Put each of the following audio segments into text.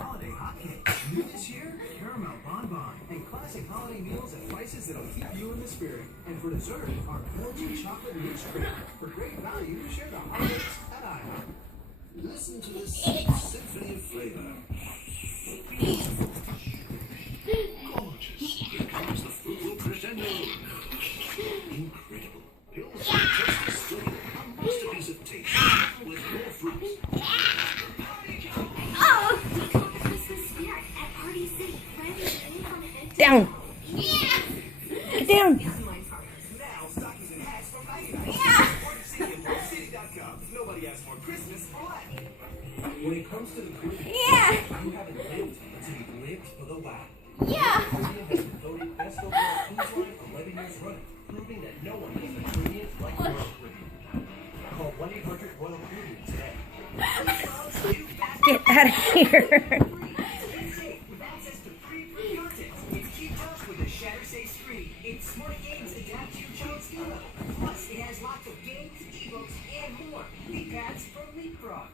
holiday hotcakes. New this year, caramel bonbon and classic holiday meals at prices that'll keep you in the spirit. And for dessert, our Belgian chocolate mousse cream. For great value, share the holidays at IHOP. Listen to this symphony of flavor. Beautiful. Gorgeous. Here comes the frugal crescendo. Incredible. Pills for tasty still. A masterpiece of taste. With more fruit. Down. Get down. Now, stockings and hats from Nike. Nobody asks for Christmas or what? When it comes to the Caribbean, you haven't lived until you've lived for the wow. Caribbean has been voted best overall cruise line 11 years running, proving that no one makes the Caribbean like the Royal Caribbean. Call 1-800-ROYAL-CARIBBEAN today. Get out of here. It's smart games adapt to your child's schema. Plus, it has lots of games, ebooks, and more. Leap-pads from Leapfrog.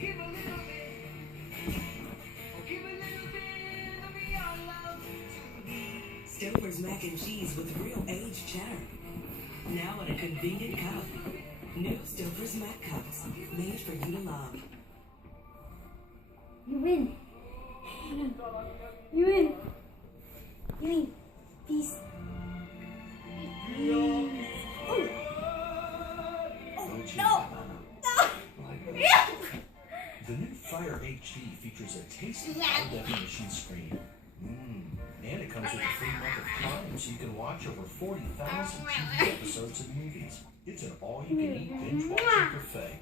Give a little bit. Give a little bit of your love to me. Stouffer's mac and cheese with real aged cheddar. Now in a convenient cup. New Stouffer's Mac Cups. Made for you to love. You win. You win. You win. Peace. Oh. No! The new Fire HD features a tasty high-definition screen. And it comes with a free month of Prime, so you can watch over 40,000 TV episodes of movies. It's an all-you-can-eat binge-watching buffet.